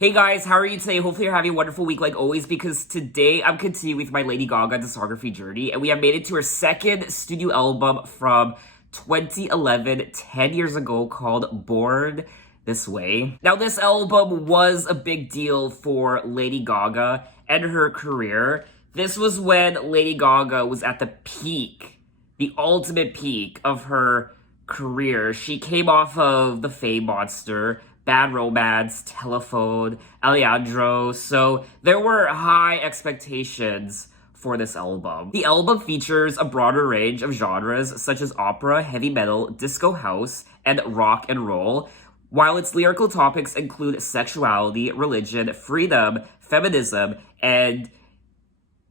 Hey guys, how are you today? Hopefully you're having a wonderful week like always, because today I'm continuing with my Lady Gaga discography journey, and we have made it to her second studio album from 2011, 10 years ago, called Born This Way. Now, this album was a big deal for Lady Gaga and her career. This was when Lady Gaga was at the peak, the ultimate peak of her career. She came off of The Fame Monster, Bad Romance, Telephone, Alejandro, so there were high expectations for this album. The album features a broader range of genres such as opera, heavy metal, disco house, and rock and roll, while its lyrical topics include sexuality, religion, freedom, feminism, and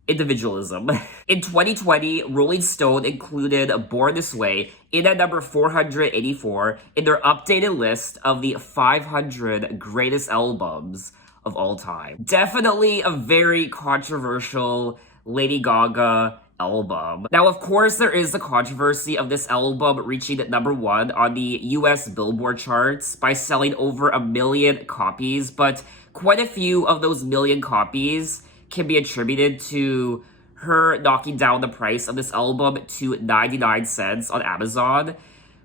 individualism. In 2020, Rolling Stone included Born This Way in at number 484 in their updated list of the 500 greatest albums of all time. Definitely a very controversial Lady Gaga album. Now, of course, there is the controversy of this album reaching number 1 on the US Billboard charts by selling over 1 million copies, but quite a few of those million copies can be attributed to her knocking down the price of this album to 99 cents on Amazon.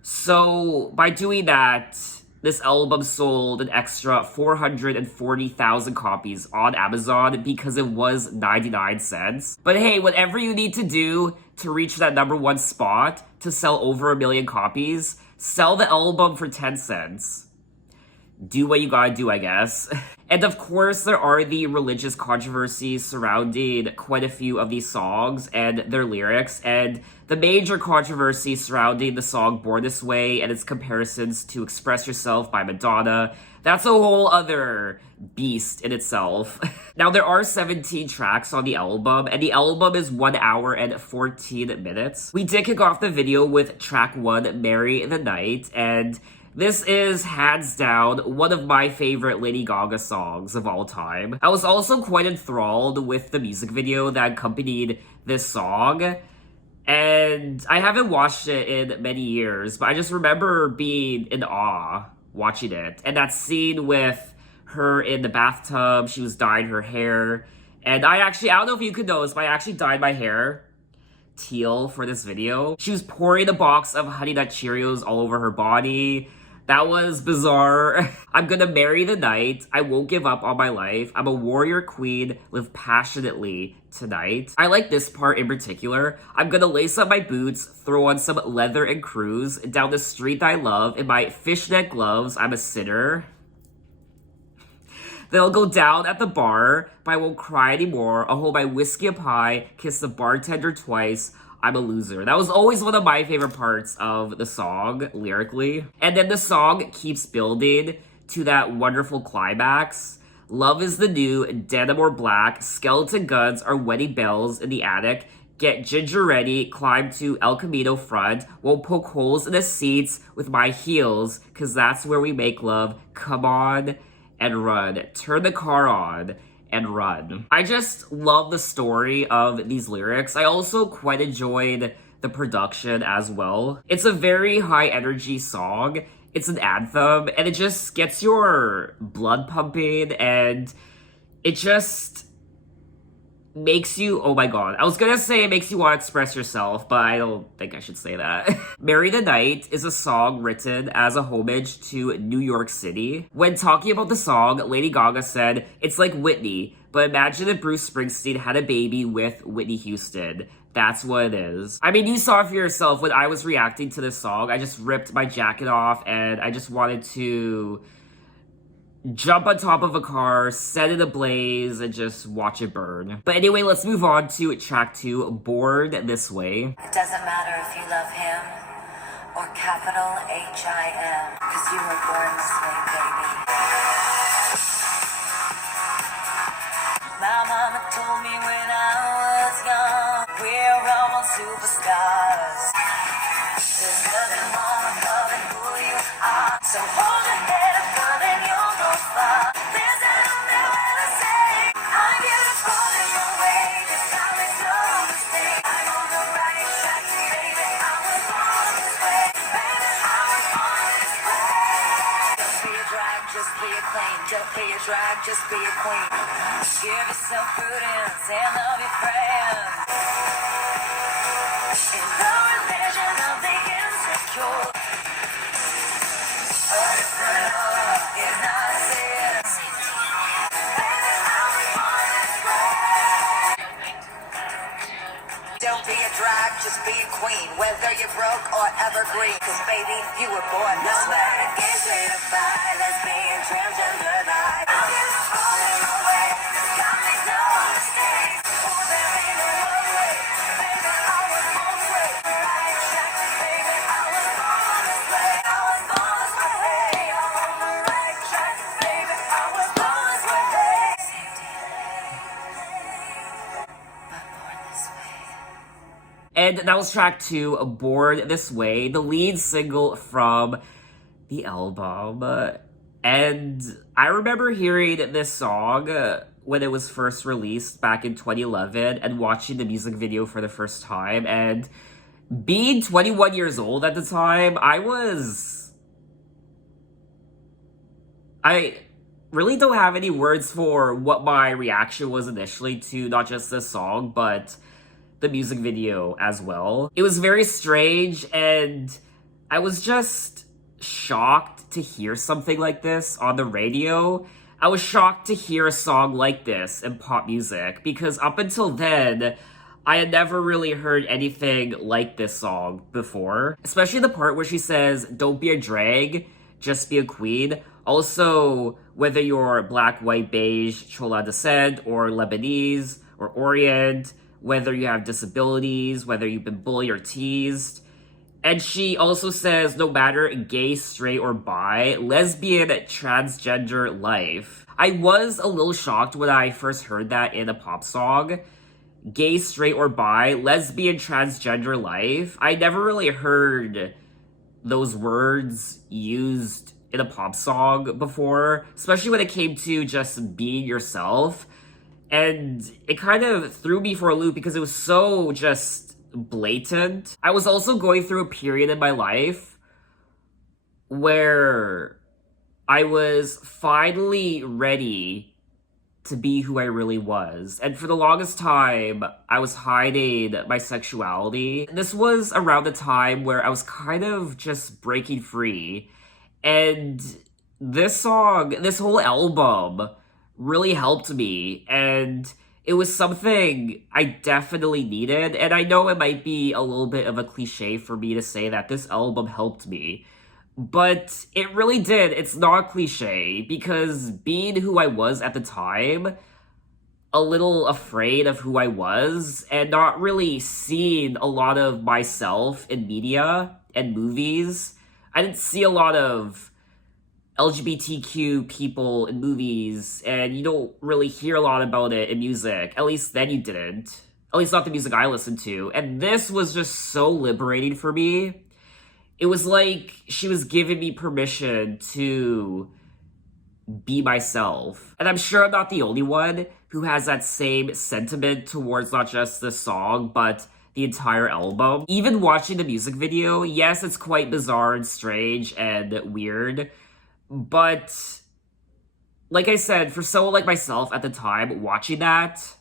So by doing that, this album sold an extra 440,000 copies on Amazon because it was 99 cents. But hey, whatever you need to do to reach that number 1 spot, to sell over 1 million copies, sell the album for 10 cents. Do what you gotta do, I guess. And of course, there are the religious controversies surrounding quite a few of these songs and their lyrics, and the major controversy surrounding the song Born This Way and its comparisons to Express Yourself by Madonna. That's a whole other beast in itself. Now, there are 17 tracks on the album, and the album is 1 hour and 14 minutes. We did kick off the video with track 1, Marry the Night, and this is, hands down, one of my favorite Lady Gaga songs of all time. I was also quite enthralled with the music video that accompanied this song, and I haven't watched it in many years, but I just remember being in awe watching it. And that scene with her in the bathtub, she was dyeing her hair, and I don't know if you could notice, but I actually dyed my hair teal for this video. She was pouring a box of Honey Nut Cheerios all over her body. That was bizarre. I'm gonna marry the night. I won't give up on my life. I'm a warrior queen. Live passionately tonight. I like this part in particular. I'm gonna lace up my boots, throw on some leather and cruise down the street I love in my fishnet gloves. I'm a sinner. Then I'll go down at the bar, but I won't cry anymore. I'll hold my whiskey up high, kiss the bartender twice. I'm a loser. That was always one of my favorite parts of the song, lyrically. And then the song keeps building to that wonderful climax. Love is the new, denim or black, skeleton guns are wedding bells in the attic. Get ginger ready, climb to El Camino front, won't poke holes in the seats with my heels, cause that's where we make love. Come on and run. Turn the car on and run. I just love the story of these lyrics. I also quite enjoyed the production as well. It's a very high energy song. It's an anthem, and it just gets your blood pumping, and it just makes you, oh my god. I was gonna say it makes you want to express yourself, but I don't think I should say that. Marry the Night is a song written as a homage to New York City. When talking about the song, Lady Gaga said, "It's like Whitney, but imagine if Bruce Springsteen had a baby with Whitney Houston." That's what it is. I mean, you saw it for yourself when I was reacting to this song. I just ripped my jacket off, and I just wanted to jump on top of a car, set it ablaze, and just watch it burn. But anyway, let's move on to track 2, Born This Way. It doesn't matter if you love him or capital H-I-M, cause you were born this way, baby. My mama told me when I was young, we're all superstars. There's nothing wrong with loving who you are, so hold your head up, girl, and you'll go far. There's nothing wrong to say, I'm beautiful in your way, just I make no mistake. I'm on the right track, baby, I was born this way. Baby, I was born this way. Don't be a drag, just be a claim. Don't be a drag, just be a queen. Give yourself prudence and love your friends. In the religion of the insecure, a different love is not a sin. Baby, I'll be born this way. Don't be a drag, just be a queen. Whether you're broke or evergreen, 'cause baby, you were born this way. No matter gay, straight or bi, lesbian, transgender, life. I'll give all in my way. God makes no mistakes. Oh, there ain't no other way. Baby, I was born this way. Right track, baby, I was born this way. I was born this way. I'm on the right track, baby, I was born this way. But born this way. And that was track 2, Born This Way, the lead single from the album. And I remember hearing this song when it was first released back in 2011 and watching the music video for the first time. And being 21 years old at the time, I really don't have any words for what my reaction was initially to not just this song, but the music video as well. It was very strange, and I was just shocked to hear something like this on the radio. I was shocked to hear a song like this in pop music, because up until then, I had never really heard anything like this song before. Especially the part where she says, "Don't be a drag, just be a queen." Also, whether you're black, white, beige, Chola descent, or Lebanese, or Orient, whether you have disabilities, whether you've been bullied or teased. And she also says, no matter gay, straight, or bi, lesbian, transgender life. I was a little shocked when I first heard that in a pop song. Gay, straight, or bi, lesbian, transgender life. I never really heard those words used in a pop song before, especially when it came to just being yourself. And it kind of threw me for a loop because it was so just blatant. I was also going through a period in my life where I was finally ready to be who I really was. And for the longest time, I was hiding my sexuality. This was around the time where I was kind of just breaking free. And this song, this whole album, really helped me, and it was something I definitely needed. And I know it might be a little bit of a cliche for me to say that this album helped me, but it really did. It's not cliche, because being who I was at the time, a little afraid of who I was, and not really seeing a lot of myself in media and movies. I didn't see a lot of LGBTQ people in movies, and you don't really hear a lot about it in music. At least then you didn't. At least not the music I listened to. And this was just so liberating for me. It was like she was giving me permission to be myself. And I'm sure I'm not the only one who has that same sentiment towards not just this song, but the entire album. Even watching the music video, yes, it's quite bizarre and strange and weird, but like I said, for someone like myself at the time, watching that,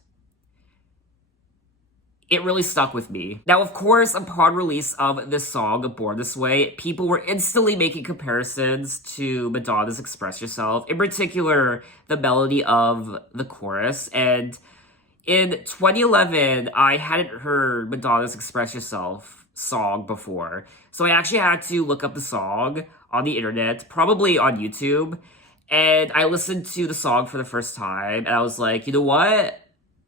it really stuck with me. Now, of course, upon release of this song, Born This Way, people were instantly making comparisons to Madonna's Express Yourself, in particular, the melody of the chorus. And in 2011, I hadn't heard Madonna's Express Yourself song before. So I actually had to look up the song on the internet, probably on YouTube. And I listened to the song for the first time, and I was like, you know what?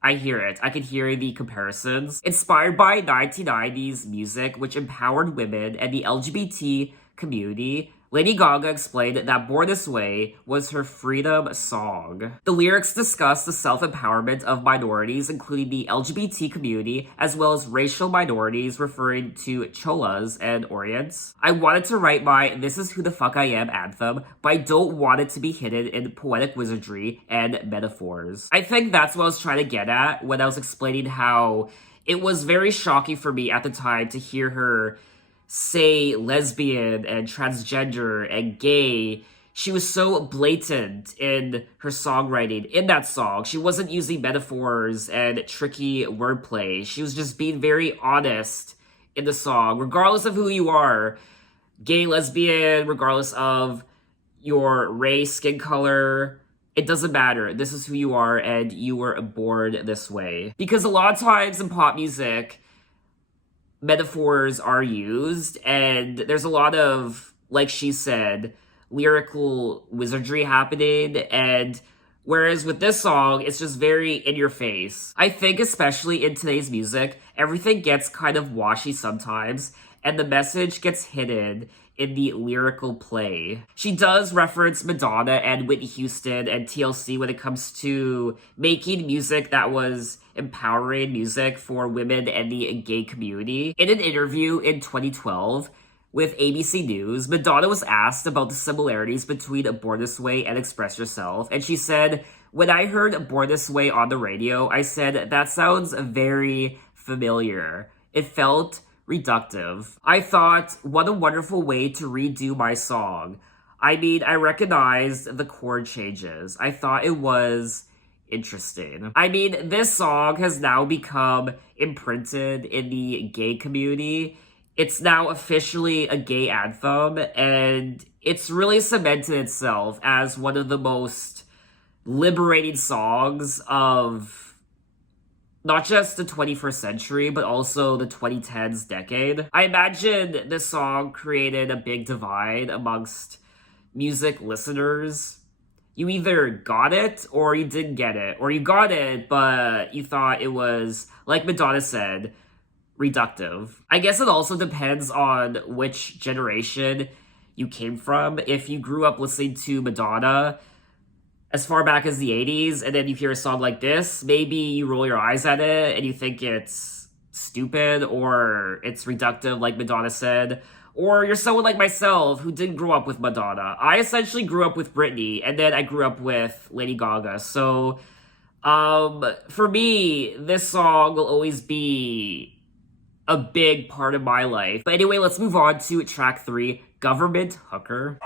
I hear it. I can hear the comparisons. Inspired by 1990s music, which empowered women and the LGBT community, Lady Gaga explained that Born This Way was her freedom song. The lyrics discuss the self-empowerment of minorities, including the LGBT community, as well as racial minorities, referring to Cholas and Orients. I wanted to write my "This Is Who the Fuck I Am" anthem, but I don't want it to be hidden in poetic wizardry and metaphors. I think that's what I was trying to get at when I was explaining how it was very shocking for me at the time to hear her say lesbian and transgender and gay she was so blatant in her songwriting in that song. She wasn't using metaphors and tricky wordplay. She was just being very honest in the song, regardless of who you are, gay, lesbian, regardless of your race, skin color. It doesn't matter. This is who you are, and you were born this way. Because a lot of times in pop music, metaphors are used, and there's a lot of, like she said, lyrical wizardry happening, and whereas with this song, it's just very in your face. I think especially in today's music, everything gets kind of washy sometimes, and the message gets hidden in the lyrical play. She does reference Madonna and Whitney Houston and TLC when it comes to making music that was empowering music for women and the gay community. In an interview in 2012, with ABC News, Madonna was asked about the similarities between Born This Way and Express Yourself, and she said, "When I heard Born This Way on the radio, I said, that sounds very familiar. It felt reductive. I thought, what a wonderful way to redo my song. I mean, I recognized the chord changes. I thought it was interesting." I mean, this song has now become imprinted in the gay community. It's now officially a gay anthem, and it's really cemented itself as one of the most liberating songs of not just the 21st century, but also the 2010s decade. I imagine this song created a big divide amongst music listeners. You either got it or you didn't get it, or you got it, but you thought it was, like Madonna said, reductive. I guess it also depends on which generation you came from. If you grew up listening to Madonna as far back as the 80s, and then you hear a song like this, maybe you roll your eyes at it and you think it's stupid or it's reductive, like Madonna said. Or you're someone like myself who didn't grow up with Madonna. I essentially grew up with Britney, and then I grew up with Lady Gaga. So, for me, this song will always be a big part of my life. But anyway, let's move on to track 3, Government Hooker.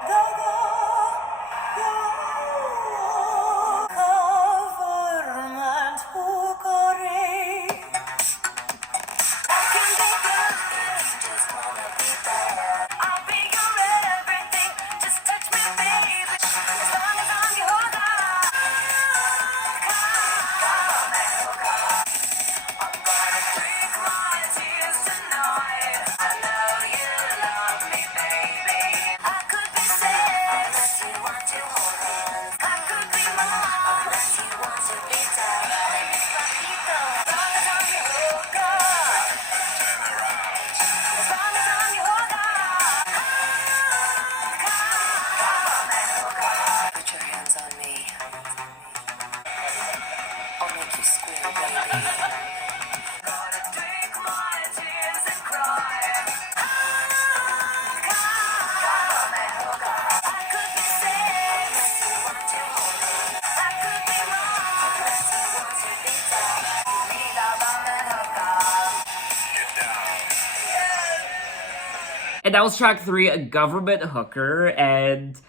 And that was track 3, Government Hooker, and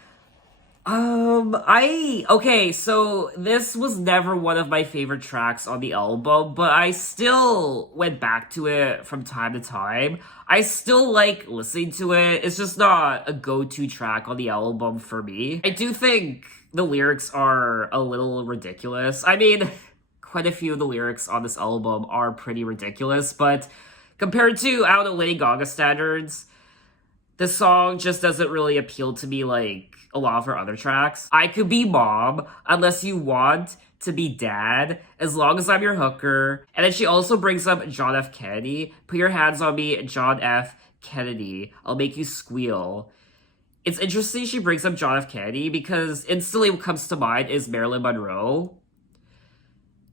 okay, so this was never one of my favorite tracks on the album, but I still went back to it from time to time. I still like listening to it. It's just not a go-to track on the album for me. I do think the lyrics are a little ridiculous. I mean, quite a few of the lyrics on this album are pretty ridiculous, but compared to, I don't know, Lady Gaga standards, this song just doesn't really appeal to me like a lot of her other tracks. I could be mom unless you want to be dad, as long as I'm your hooker. And then she also brings up John F. Kennedy. Put your hands on me, John F. Kennedy. I'll make you squeal. It's interesting she brings up John F. Kennedy because instantly what comes to mind is Marilyn Monroe.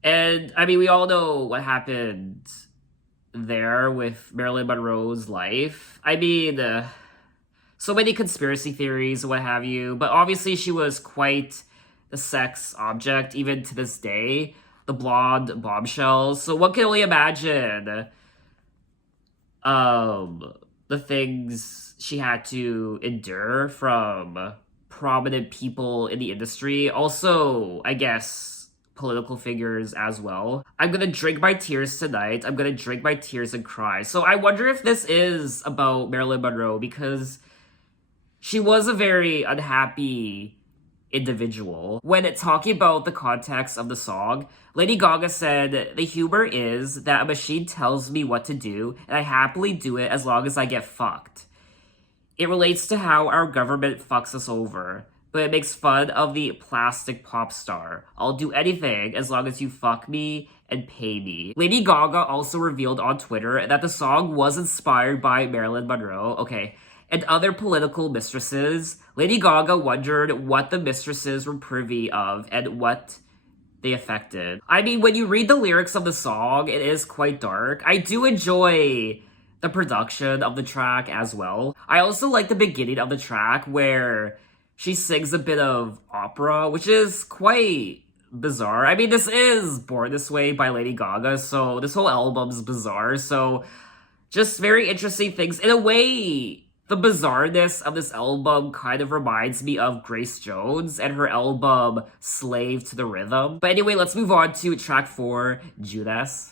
And I mean, we all know what happened there with Marilyn Monroe's life. I mean, so many conspiracy theories, what have you, but obviously she was quite the sex object, even to this day, the blonde bombshell. So one can only imagine the things she had to endure from prominent people in the industry. Also, I guess, political figures as well. I'm gonna drink my tears tonight. I'm gonna drink my tears and cry. So I wonder if this is about Marilyn Monroe, because she was a very unhappy individual. When talking about the context of the song, Lady Gaga said, "The humor is that a machine tells me what to do, and I happily do it as long as I get fucked. It relates to how our government fucks us over, but it makes fun of the plastic pop star. I'll do anything as long as you fuck me and pay me." Lady Gaga also revealed on Twitter that the song was inspired by Marilyn Monroe. Okay. And other political mistresses. Lady Gaga wondered what the mistresses were privy of and what they affected. I mean, when you read the lyrics of the song, it is quite dark. I do enjoy the production of the track as well. I also like the beginning of the track where she sings a bit of opera, which is quite bizarre. I mean, this is Born This Way by Lady Gaga, so this whole album's bizarre. So just very interesting things. In a way, the bizarreness of this album kind of reminds me of Grace Jones and her album Slave to the Rhythm. But anyway, let's move on to track 4, Judas.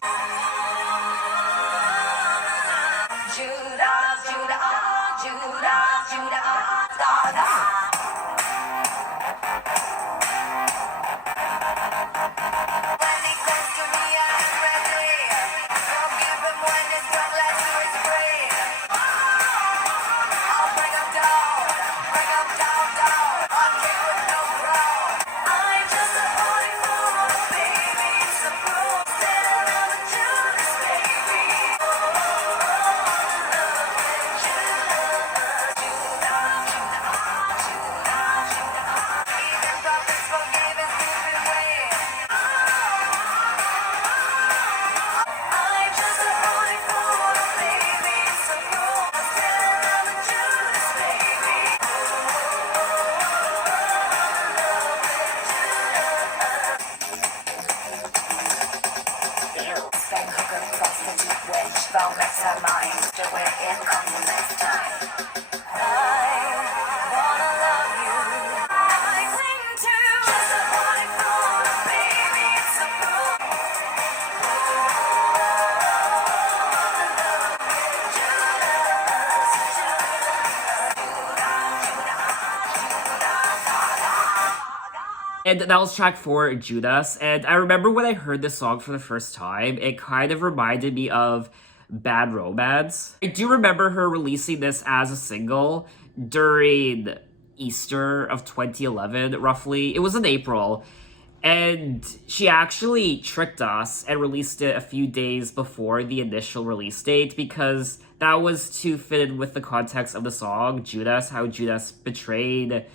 And that was track 4, Judas. And I remember when I heard this song for the first time, it kind of reminded me of Bad Romance. I do remember her releasing this as a single during Easter of 2011, roughly. It was in April. And she actually tricked us and released it a few days before the initial release date, because that was to fit in with the context of the song, Judas, how Judas betrayed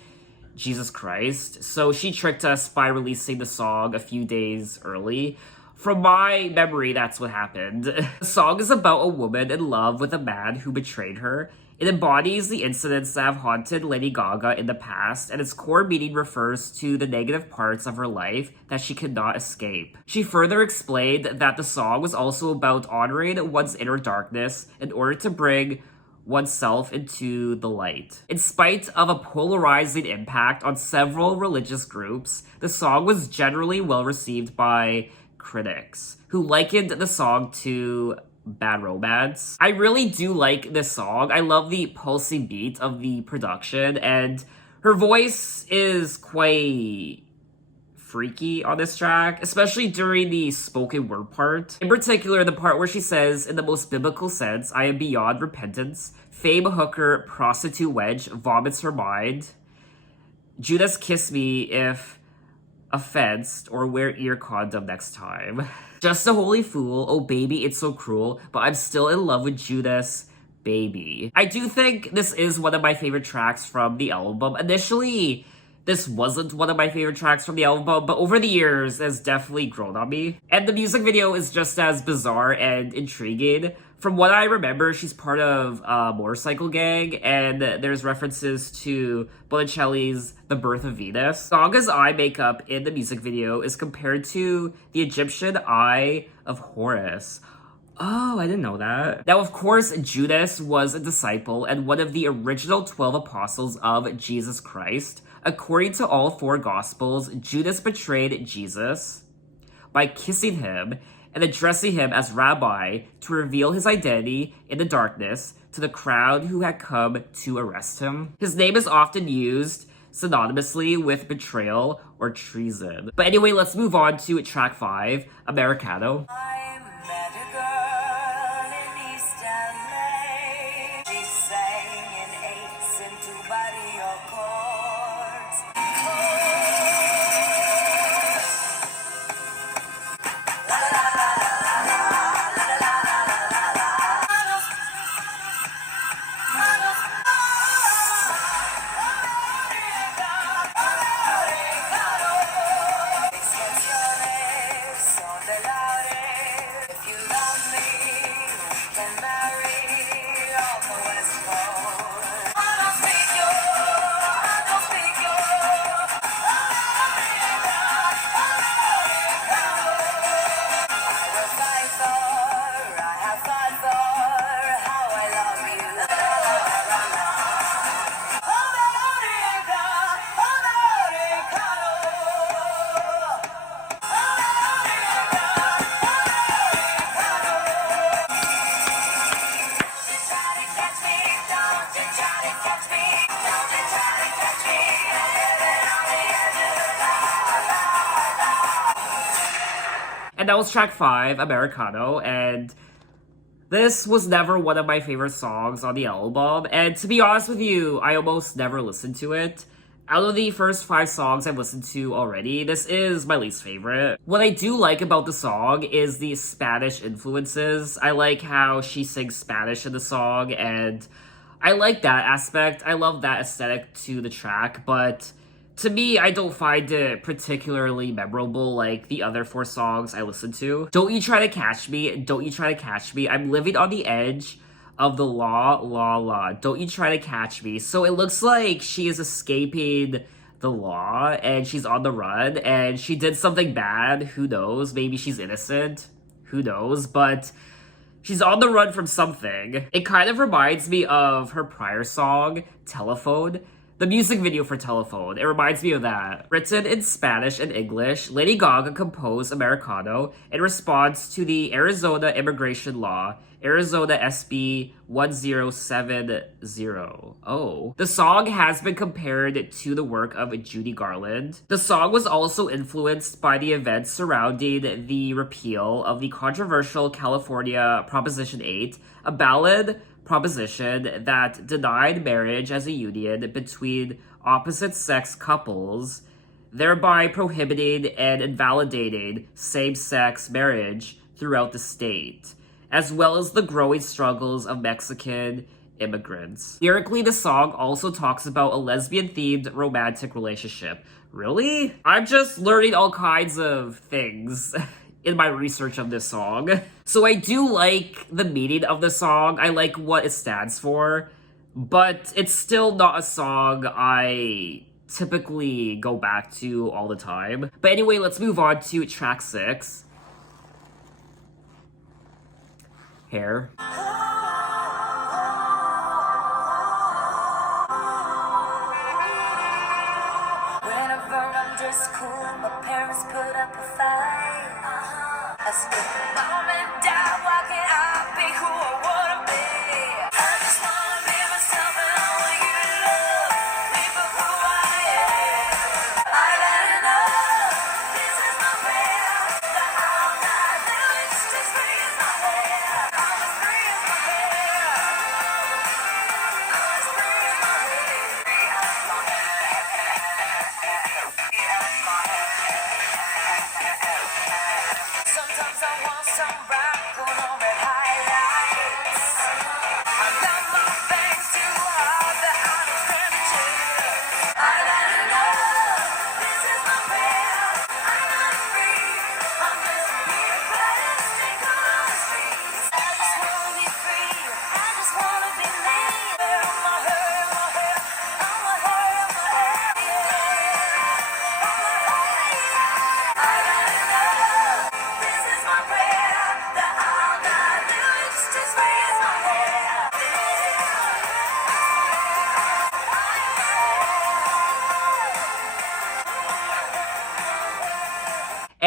Jesus Christ. So she tricked us by releasing the song a few days early. From my memory, that's what happened. The song is about a woman in love with a man who betrayed her. It embodies the incidents that have haunted Lady Gaga in the past, and its core meaning refers to the negative parts of her life that she could not escape. She further explained that the song was also about honoring one's inner darkness in order to bring oneself into the light. In spite of a polarizing impact on several religious groups, the song was generally well received by critics, who likened the song to Bad Romance. I really do like this song. I love the pulsing beat of the production, and her voice is quite freaky on this track, especially during the spoken word part. In particular, the part where she says, in the most biblical sense, I am beyond repentance. Fame hooker, prostitute wench, vomits her mind. Judas kiss me if offensed, or wear ear condom next time. Just a holy fool, oh baby, it's so cruel, but I'm still in love with Judas, baby. I do think this is one of my favorite tracks from the album. Initially, this wasn't one of my favorite tracks from the album, but over the years, it's definitely grown on me. And the music video is just as bizarre and intriguing. From what I remember, she's part of a motorcycle gang, and there's references to Botticelli's The Birth of Venus. Gaga's eye makeup in the music video is compared to the Egyptian Eye of Horus. Oh, I didn't know that. Now, of course, Judas was a disciple and one of the original 12 apostles of Jesus Christ. According to all four Gospels, Judas betrayed Jesus by kissing him and addressing him as rabbi to reveal his identity in the darkness to the crowd who had come to arrest him. His name is often used synonymously with betrayal or treason. But anyway, let's move on to track 5, Americano. I met a girl in East LA. She sang in 8s into barrio chords. Mis canciones son de laudes. If you love me, we can marry on the West Coast. I don't speak your, I don't speak your. I will fight for, I have fought for how I love you. America, Americano. And that was track 5, Americano, and this was never one of my favorite songs on the album, and to be honest with you, I almost never listened to it. Out of the first 5 songs I've listened to already, this is my least favorite. What I do like about the song is the Spanish influences. I like how she sings Spanish in the song, and I like that aspect. I love that aesthetic to the track, but to me, I don't find it particularly memorable like the other 4 songs I listened to. Don't You Try to Catch Me, Don't You Try to Catch Me, I'm living on the edge of the law, don't you try to catch me. So it looks like she is escaping the law and she's on the run and she did something bad. Who knows? Maybe she's innocent. Who knows? But she's on the run from something. It kind of reminds me of her prior song, Telephone. The music video for Telephone. It reminds me of that. Written in Spanish and English, Lady Gaga composed Americano in response to the Arizona immigration law, Arizona SB 1070. Oh. The song has been compared to the work of Judy Garland. The song was also influenced by the events surrounding the repeal of the controversial California Proposition 8, a ballot proposition that denied marriage as a union between opposite-sex couples, thereby prohibiting and invalidating same-sex marriage throughout the state, as well as the growing struggles of Mexican immigrants. Lyrically, the song also talks about a lesbian-themed romantic relationship. Really? I'm just learning all kinds of things in my research of this song. So I do like the meaning of the song. I like what it stands for, but it's still not a song I typically go back to all the time. But anyway, let's move on to track 6. Hair. Whenever I'm dressed cool, my parents put up a fight. I spit mom and dad, why can't I be who I wanna be? I just wanna be myself and I want you to love me for who I am. I got enough, this is my prayer. That I'm not living just as free as my hair. I'm as free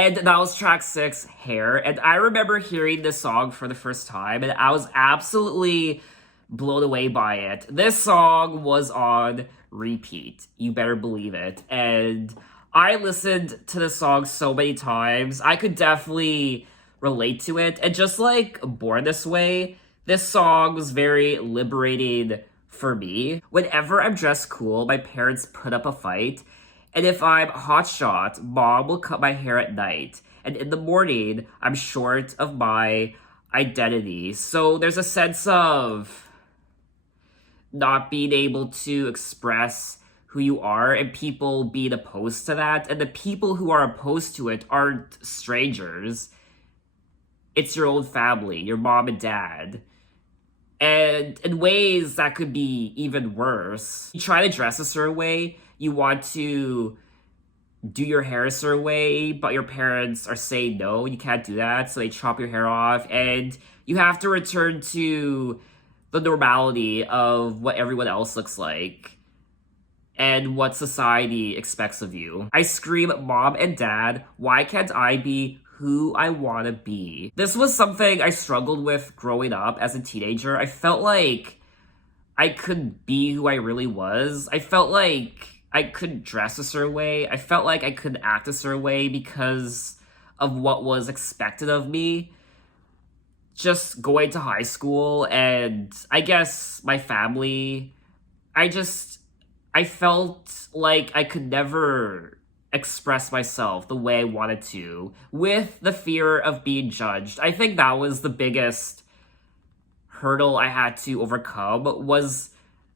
And that was track 6, Hair. And I remember hearing this song for the first time, and I was absolutely blown away by it. This song was on repeat. You better believe it. And I listened to this song so many times. I could definitely relate to it. And just like Born This Way, this song was very liberating for me. Whenever I'm dressed cool, my parents put up a fight. And if I'm hotshot, mom will cut my hair at night. And in the morning, I'm short of my identity. So there's a sense of not being able to express who you are and people being opposed to that. And the people who are opposed to it aren't strangers. It's your own family, your mom and dad. And in ways that could be even worse. You try to dress a certain way, you want to do your hair a certain way, but your parents are saying no, you can't do that, so they chop your hair off, and you have to return to the normality of what everyone else looks like and what society expects of you. I scream, Mom and Dad, why can't I be who I want to be? This was something I struggled with growing up as a teenager. I felt like I couldn't be who I really was. I felt like I couldn't dress a certain way. I felt like I couldn't act a certain way because of what was expected of me. Just going to high school and I guess my family, I felt like I could never express myself the way I wanted to with the fear of being judged. I think that was the biggest hurdle I had to overcome, was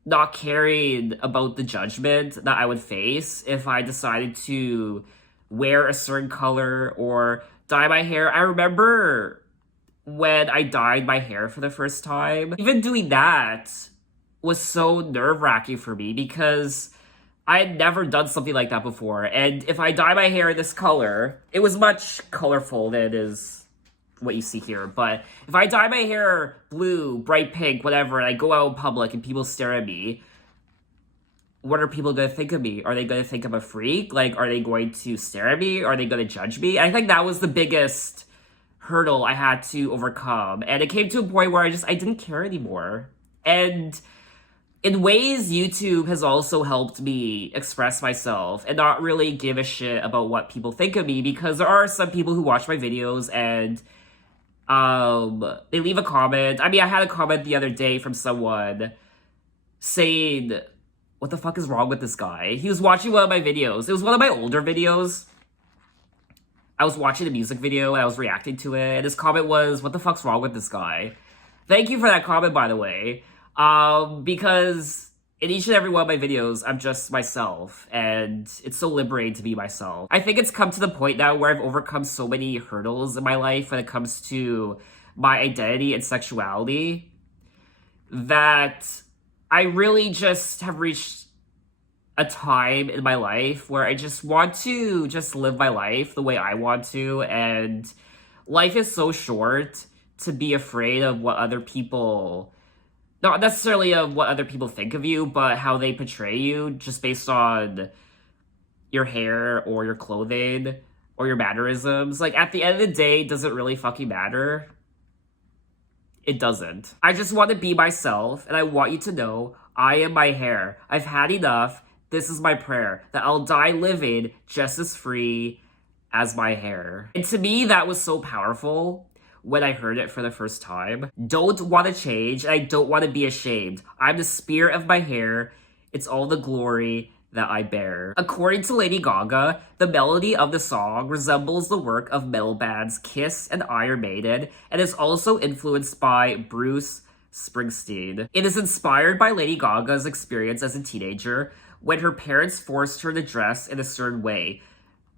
not caring about the judgment that I would face if I decided to wear a certain color or dye my hair. I remember when I dyed my hair for the first time, even doing that was so nerve-wracking for me because I had never done something like that before. And if I dye my hair this color, it was much colorful than it is what you see here. But if I dye my hair blue, bright pink, whatever, and I go out in public and people stare at me, what are people going to think of me? Are they going to think I'm a freak? Like, are they going to stare at me? Are they going to judge me? I think that was the biggest hurdle I had to overcome. And it came to a point where I didn't care anymore. And in ways, YouTube has also helped me express myself and not really give a shit about what people think of me, because there are some people who watch my videos and they leave a comment. I mean, I had a comment the other day from someone saying, what the fuck is wrong with this guy? He was watching one of my videos. It was one of my older videos. I was watching the music video and I was reacting to it. And his comment was, what the fuck's wrong with this guy? Thank you for that comment, by the way. Because in each and every one of my videos, I'm just myself, and it's so liberating to be myself. I think it's come to the point now where I've overcome so many hurdles in my life when it comes to my identity and sexuality that I really just have reached a time in my life where I just want to just live my life the way I want to, and life is so short to be afraid of what other people, not necessarily of what other people think of you, but how they portray you just based on your hair or your clothing or your mannerisms. Like, at the end of the day, does it really fucking matter? It doesn't. I just want to be myself, and I want you to know I am my hair. I've had enough. This is my prayer, that I'll die living just as free as my hair. And to me, that was so powerful when I heard it for the first time. Don't want to change, and I don't want to be ashamed. I'm the spirit of my hair. It's all the glory that I bear. According to Lady Gaga, the melody of the song resembles the work of metal bands Kiss and Iron Maiden, and is also influenced by Bruce Springsteen. It is inspired by Lady Gaga's experience as a teenager when her parents forced her to dress in a certain way.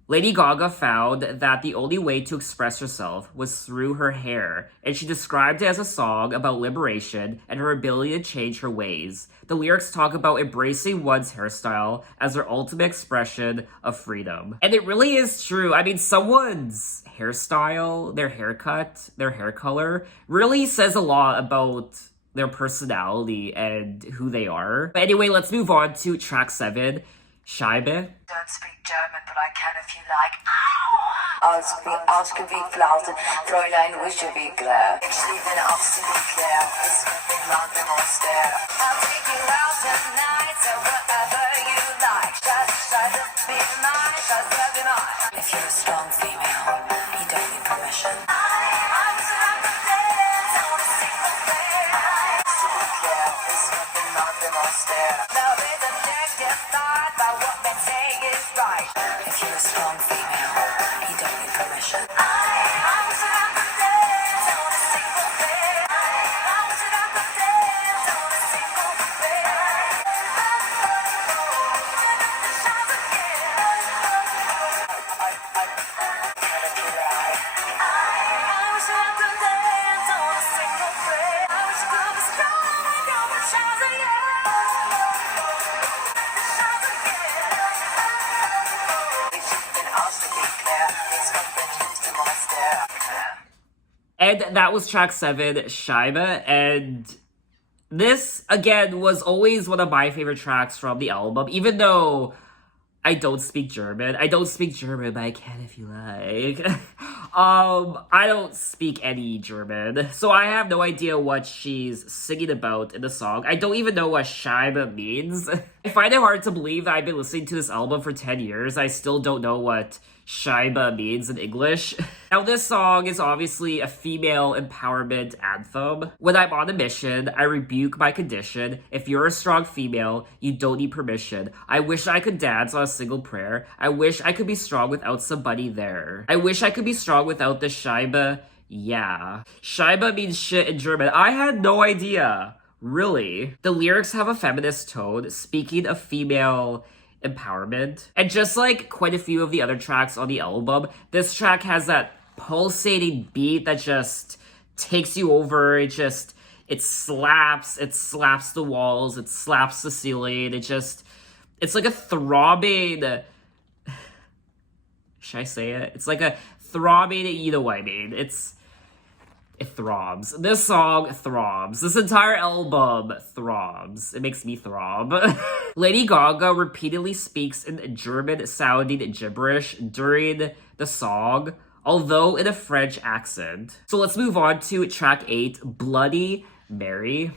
Lady Gaga found that the only way to express herself was through her hair, and she described it as a song about liberation and her ability to change her ways. The lyrics talk about embracing one's hairstyle as their ultimate expression of freedom. And it really is true. I mean, someone's hairstyle, their haircut, their hair color really says a lot about their personality and who they are. But anyway, let's move on to track 7. Scheibe. Don't speak German, but I can if you like. Ausgewickelt, Fräulein Wischewickler. Ich liebe Ausgewickler, es wird den Land im Oster. I'll take you out tonight, so whatever you like. Just be nice, I'll love you not. If you're a strong female, you don't need permission. I'm dance on a single bed. Ausgewickler, es wird den Land im Oster. Love is objective thought, but what they say is right. If you're a strong female, you don't need permission. I'm dance on a single bed. I'm dance on a single bed. And that was track 7, Scheibe, and this, again, was always one of my favorite tracks from the album, even though I don't speak German. I don't speak German, but I can if you like. I don't speak any German, so I have no idea what she's singing about in the song. I don't even know what Scheibe means. I find it hard to believe that I've been listening to this album for 10 years. I still don't know what Scheibe means in English. Now, this song is obviously a female empowerment anthem. When I'm on a mission, I rebuke my condition. If you're a strong female, you don't need permission. I wish I could dance on a single prayer. I wish I could be strong without somebody there. I wish I could be strong without the Scheibe. Yeah. Scheibe means shit in German. I had no idea. Really. The lyrics have a feminist tone, speaking of female empowerment. And just like quite a few of the other tracks on the album, this track has that pulsating beat that just takes you over. It slaps the walls, it slaps the ceiling, it's like a throbbing, should I say it? It's like a throbbing, you know what I mean. It throbs. This song throbs. This entire album throbs. It makes me throb. Lady Gaga repeatedly speaks in German-sounding gibberish during the song, although in a French accent. So let's move on to track 8, Bloody Mary.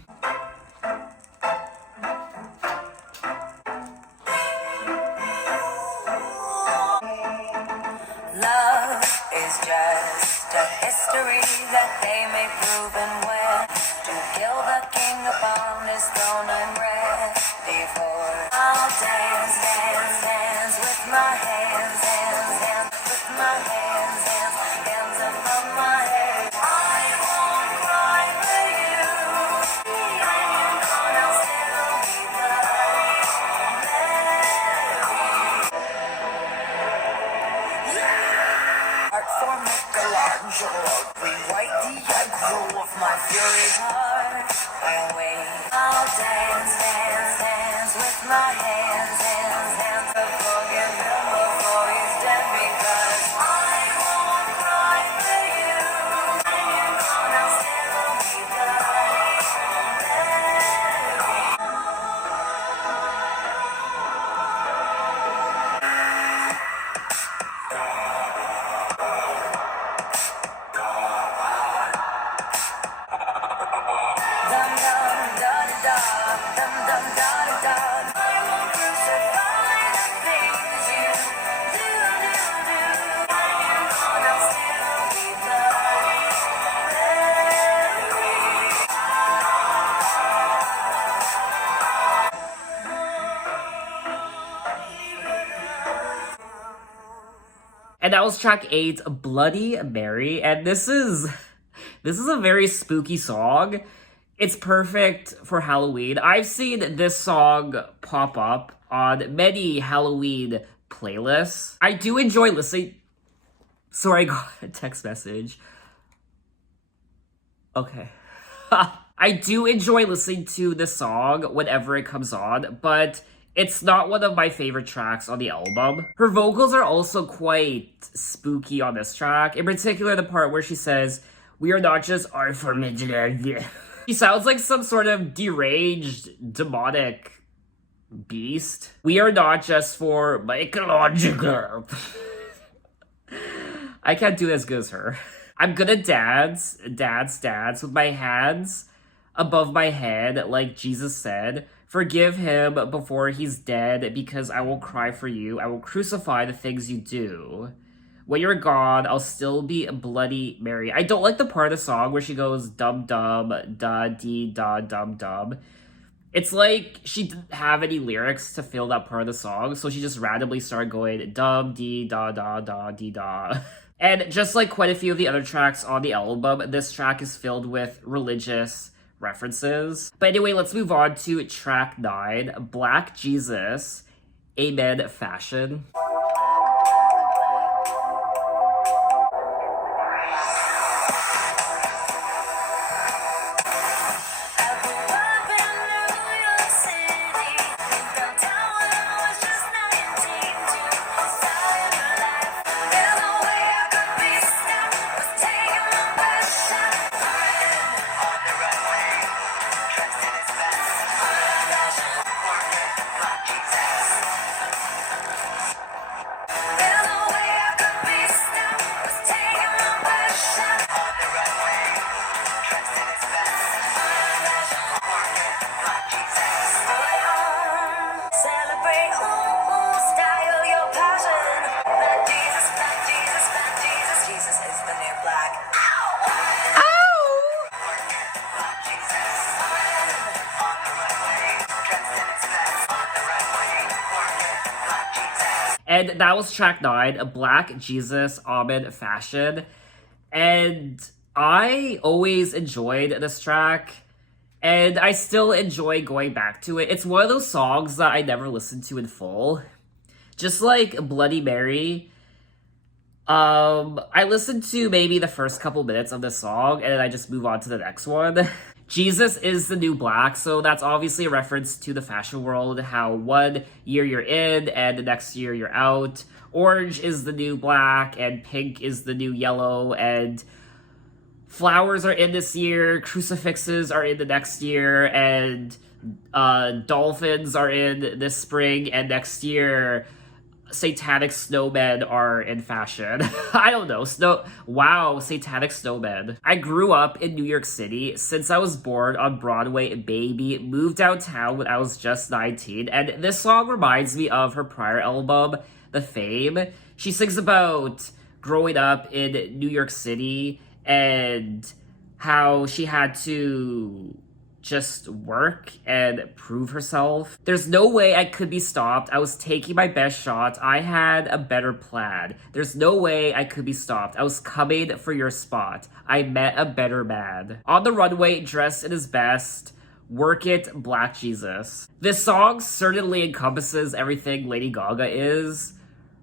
Love is just a history that they may prove and when to kill the king upon his throne I'm ready for. I'll dance, dance, dance with my hands, hands, hands with my hands, hands, hands above my head. I won't cry for you, and you know I'll still be art for Michelangelo, rewrite the aggro of my fury's heart. I'll dance, dance, dance with my hands, hands, hands to forgive him before he's dead because I won't cry for you, and you know I'll still be dum dum da da dum dum da da. I won't crucify the things you do. And you know I'll still be And that was track 8, Bloody Mary. And this is a very spooky song. It's perfect for Halloween. I've seen this song pop up on many Halloween playlists. I do enjoy listening. Sorry, I got a text message. Okay. I do enjoy listening to this song whenever it comes on, but it's not one of my favorite tracks on the album. Her vocals are also quite spooky on this track. In particular, the part where she says, "We are not just Arthur." She sounds like some sort of deranged, demonic Beast. We are not just for Michelangelo. I can't do as good as her. I'm gonna dance with my hands above my head, like Jesus said. Forgive him before he's dead, because I will cry for you. I will crucify the things you do. When you're gone, I'll still be Bloody Mary. I don't like the part of the song where she goes dum dum da dee da dum dum. It's like she didn't have any lyrics to fill that part of the song, so she just randomly started going dum dee da da da dee da. And just like quite a few of the other tracks on the album, this track is filled with religious references. But anyway, let's move on to track 9, Black Jesus, Amen Fashion. And that was track 9, a Black Jesus, Amen Fashion. And I always enjoyed this track, and I still enjoy going back to it. It's one of those songs that I never listened to in full. Just like Bloody Mary, I listened to maybe the first couple minutes of the song, and then I just move on to the next one. Jesus is the new black, so that's obviously a reference to the fashion world, how one year you're in and the next year you're out. Orange is the new black, and pink is the new yellow, and flowers are in this year, crucifixes are in the next year, and dolphins are in this spring, and next year satanic snowmen are in fashion. I don't know. Wow, satanic snowmen. I grew up in New York City since I was born on Broadway, baby. Moved downtown when I was just 19, and this song reminds me of her prior album, The Fame. She sings about growing up in New York City and how she had to just work and prove herself. There's no way I could be stopped. I was taking my best shot. I had a better plan. There's no way I could be stopped. I was coming for your spot. I met a better man. On the runway, dressed in his best. Work it, Black Jesus. This song certainly encompasses everything Lady Gaga is.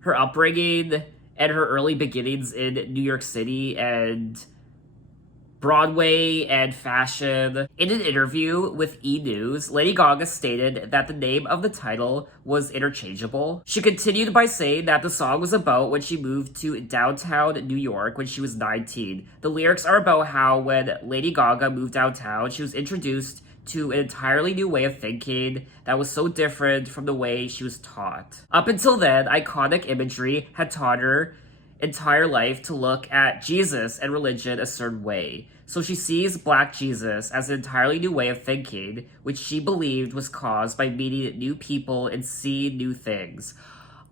Her upbringing and her early beginnings in New York City and Broadway and fashion. In an interview with E! News, Lady Gaga stated that the name of the title was interchangeable. She continued by saying that the song was about when she moved to downtown New York when she was 19. The lyrics are about how when Lady Gaga moved downtown, she was introduced to an entirely new way of thinking that was so different from the way she was taught. Up until then, iconic imagery had taught her entire life to look at Jesus and religion a certain way. So she sees Black Jesus as an entirely new way of thinking, which she believed was caused by meeting new people and seeing new things.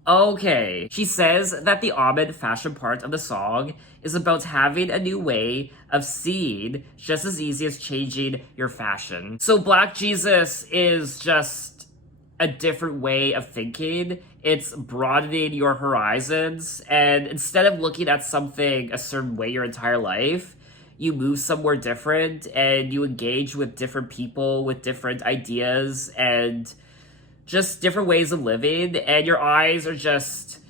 Okay. She says that the Amen Fashion part of the song is about having a new way of seeing just as easy as changing your fashion. So Black Jesus is just a different way of thinking. It's broadening your horizons, and instead of looking at something a certain way your entire life, you move somewhere different and you engage with different people with different ideas and just different ways of living, and your eyes are just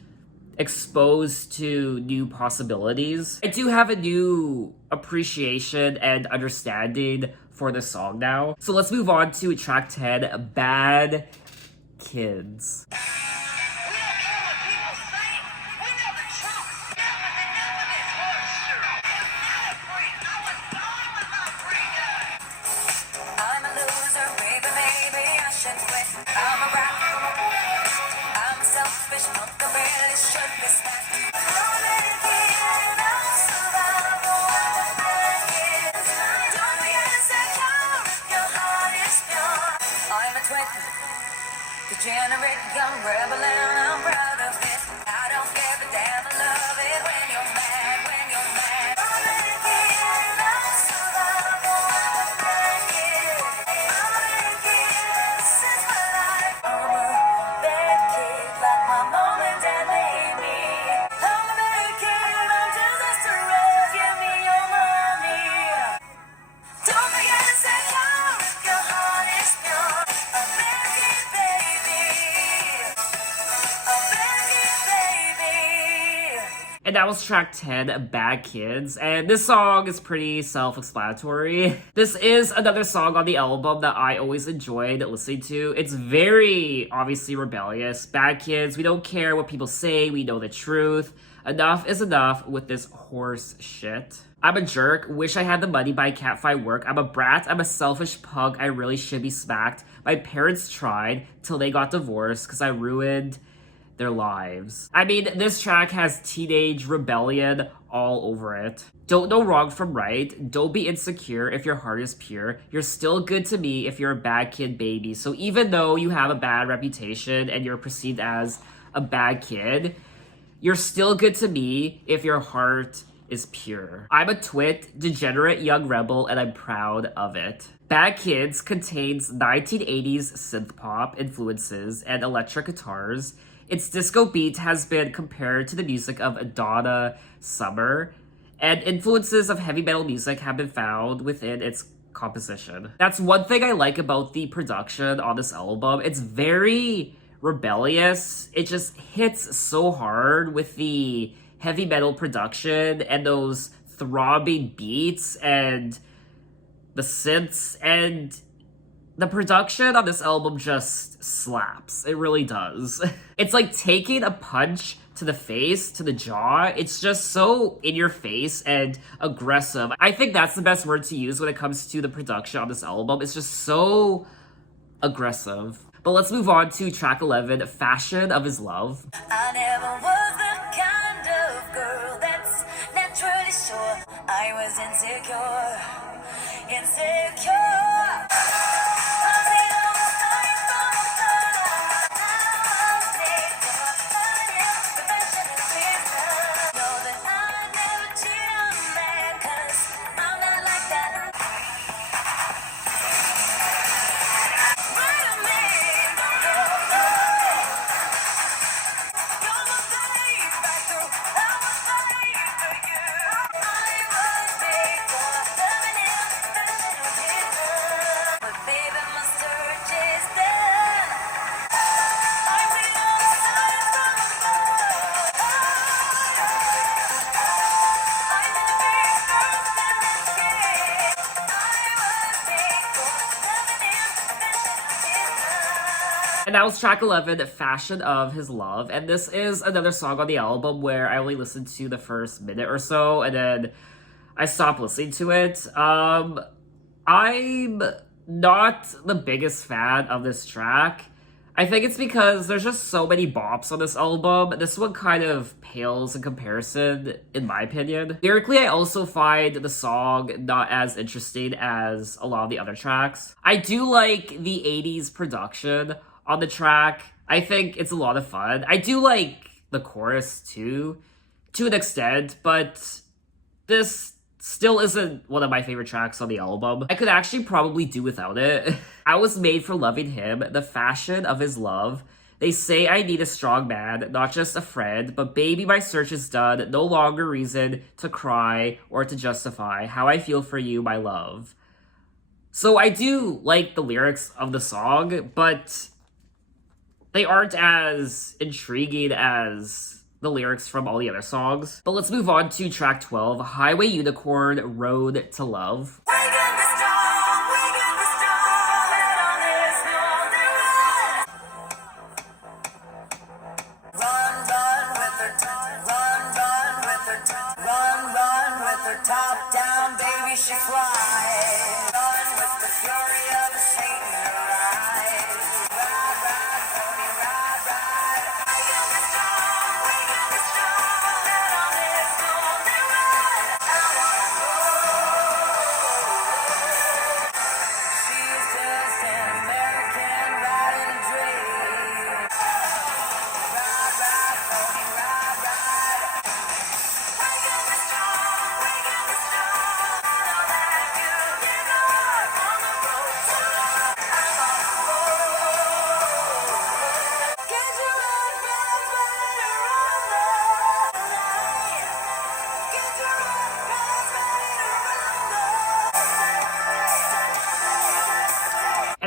exposed to new possibilities. I do have a new appreciation and understanding for the song now. So let's move on to track 10, Bad Kids. I'm a loser, baby, maybe I should quit. I'm a rapper. I'm a twin, degenerate young rebel, and I'm proud of it. I don't give a damn, I love it when you're mad, when you're mad. I'm a kid, I'm survival, I'm a kid. I'm a kid, this is my life. I'm a bad kid, like my mom and dad made me. I'm a bad kid, I'm disastrous, give me your money. Don't forget to say your heart is pure. A bad kid, baby. A bad kid, baby. And that was track 10, Bad Kids. And this song is pretty self-explanatory. This is another song on the album that I always enjoyed listening to. It's very obviously rebellious. Bad kids, we don't care what people say, we know the truth. Enough is enough with this horse shit. I'm a jerk, wish I had the money but I can't find work. I'm a brat, I'm a selfish pug, I really should be smacked. My parents tried till they got divorced because I ruined their lives. I mean, this track has teenage rebellion all over it. Don't know wrong from right. Don't be insecure if your heart is pure. You're still good to me if you're a bad kid, baby. So even though you have a bad reputation and you're perceived as a bad kid, you're still good to me if your heart is pure. I'm a twit, degenerate young rebel, and I'm proud of it. Bad Kids contains 1980s synth pop influences and electric guitars. Its disco beat has been compared to the music of Donna Summer, and influences of heavy metal music have been found within its composition. That's one thing I like about the production on this album. It's very rebellious. It just hits so hard with the heavy metal production and those throbbing beats and the synths, and the production on this album just slaps. It really does. It's like taking a punch to the face, to the jaw. It's just so in your face and aggressive. I think that's the best word to use when it comes to the production on this album. It's just so aggressive. But let's move on to track 11, Fashion of His Love. I never was the kind of girl that's naturally sure. I was insecure, insecure. I've seen all the signs from afar. I'll take to my fire, the fashion is business. Know that I never cheat on a man, 'cause I'm not like that. Right on me, no, no, no. You're my babe, back through. I was made for you. I was made for loving him, fashion was business. But baby, my search is done. I've seen all the signs from above. I never exposed and risky. I was made for loving him, fashion was business. And that was track 11, Fashion of His Love. And this is another song on the album where I only listened to the first minute or so, and then I stopped listening to it. I'm not the biggest fan of this track. I think it's because there's just so many bops on this album. This one kind of pales in comparison, in my opinion. Lyrically, I also find the song not as interesting as a lot of the other tracks. I do like the 80s production on the track. I think it's a lot of fun. I do like the chorus too, to an extent, but this still isn't one of my favorite tracks on the album. I could actually probably do without it. I was made for loving him, the fashion of his love. They say I need a strong man, not just a friend, but baby, my search is done. No longer reason to cry or to justify how I feel for you, my love. So I do like the lyrics of the song, but they aren't as intriguing as the lyrics from all the other songs. But let's move on to track 12, Highway Unicorn, Road to Love. We can be strong, we can be strong, and on this road and run. Run with her, run with her, run with her top down, baby, she flies. Run with the fury of a Satan in her eyes. Ride, ride, pony, ride, ride. We can be strong, we can be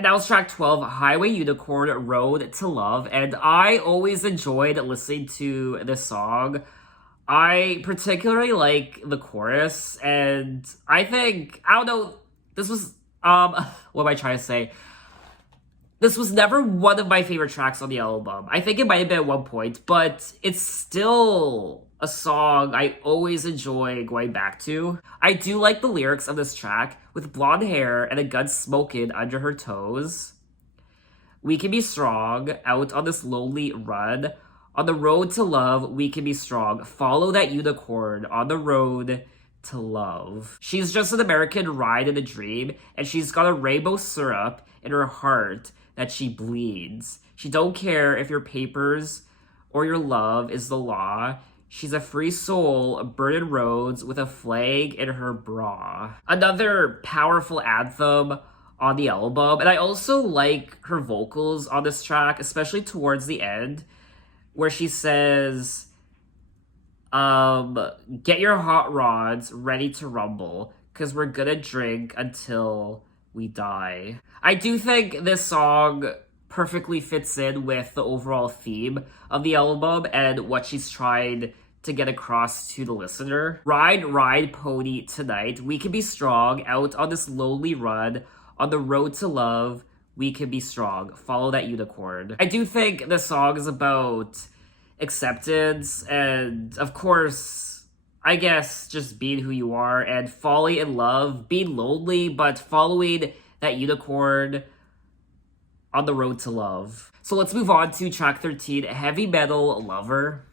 And that was track 12, Highway Unicorn, Road to Love. And I always enjoyed listening to this song. I particularly like the chorus, and I don't know, this was, what am I trying to say? This was never one of my favorite tracks on the album. I think it might have been at one point, but it's still a song I always enjoy going back to. I do like the lyrics of this track. With blonde hair and a gun smoking under her toes, we can be strong out on this lonely run. On the road to love, we can be strong. Follow that unicorn on the road to love. She's just an American ride in a dream, and she's got a rainbow syrup in her heart that she bleeds. She don't care if your papers or your love is the law. She's a free soul, burning roads with a flag in her bra. Another powerful anthem on the album, and I also like her vocals on this track, especially towards the end, where she says, get your hot rods ready to rumble, because we're gonna drink until we die. I do think this song perfectly fits in with the overall theme of the album and what she's tried to get across to the listener. Ride, ride, pony, tonight. We can be strong out on this lonely run. On the road to love, we can be strong. Follow that unicorn. I do think the song is about acceptance and, of course, I guess just being who you are and falling in love, being lonely, but following that unicorn on the road to love. So let's move on to track 13, Heavy Metal Lover.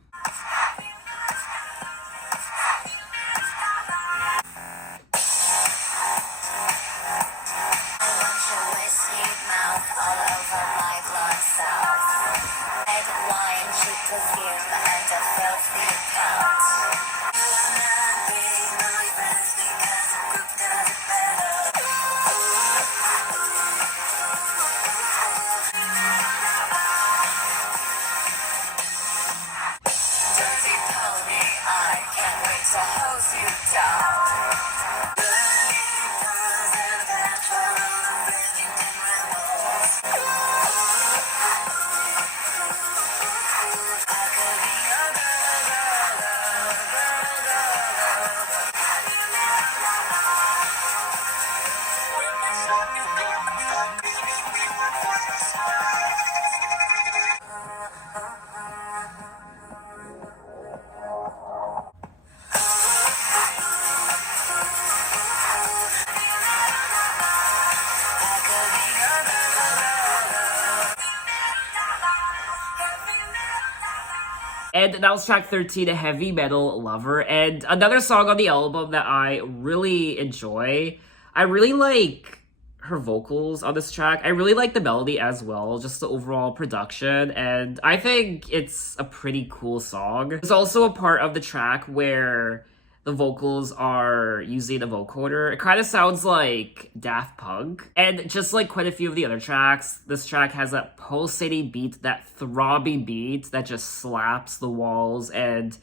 And that was track 13, Heavy Metal Lover. And another song on the album that I really enjoy. I really like her vocals on this track. I really like the melody as well, just the overall production. And I think it's a pretty cool song. There's also a part of the track where the vocals are using a vocoder. It kind of sounds like Daft Punk. And just like quite a few of the other tracks, this track has that pulsating beat, that throbbing beat that just slaps the walls and